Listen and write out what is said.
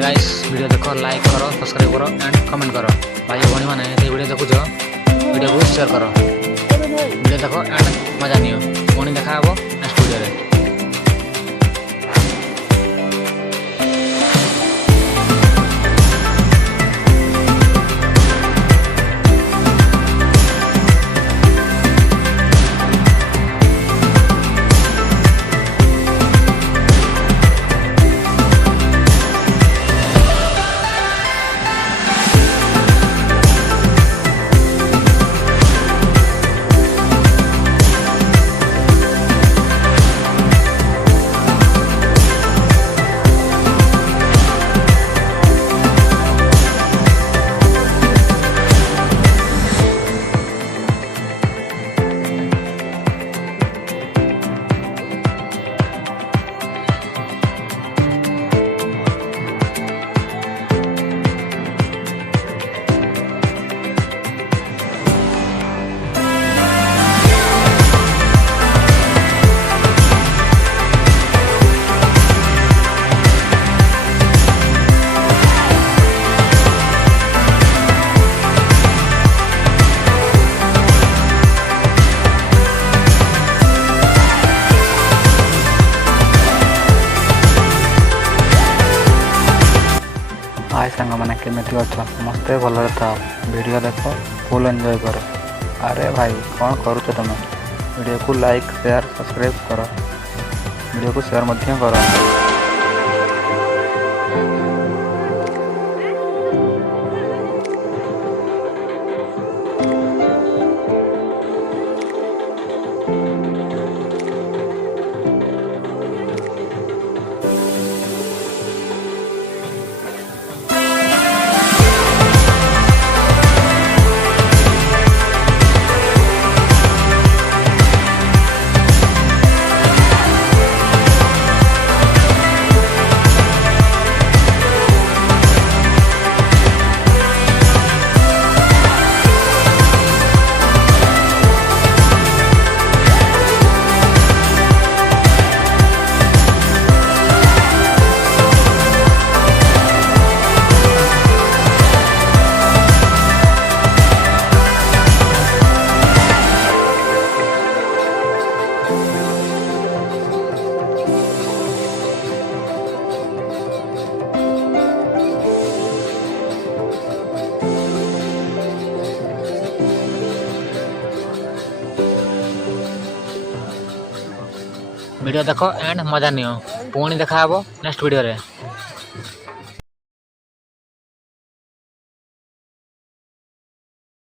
Guys video देखो, like करो, subscribe करो एंड कमेंट करो। भाई भौणी मैंने वीडियो देखुच वीडियो को शेयर करो। वीडियो देखो एंड मजा नियो। पुणी देखा नेक्स्ट वीडियो रे। हाय सांग मैंने केमी अच्छा समस्ते भल था। वीडियो देख फुल एंजॉय करो। अरे भाई कौन करुच तुम? वीडियो को लाइक शेयर सब्सक्राइब करो। वीडियो को शेयर मध्य करो। वीडियो देखो एंड मजा नियो। पुणी देखा नेक्स्ट वीडियो रे।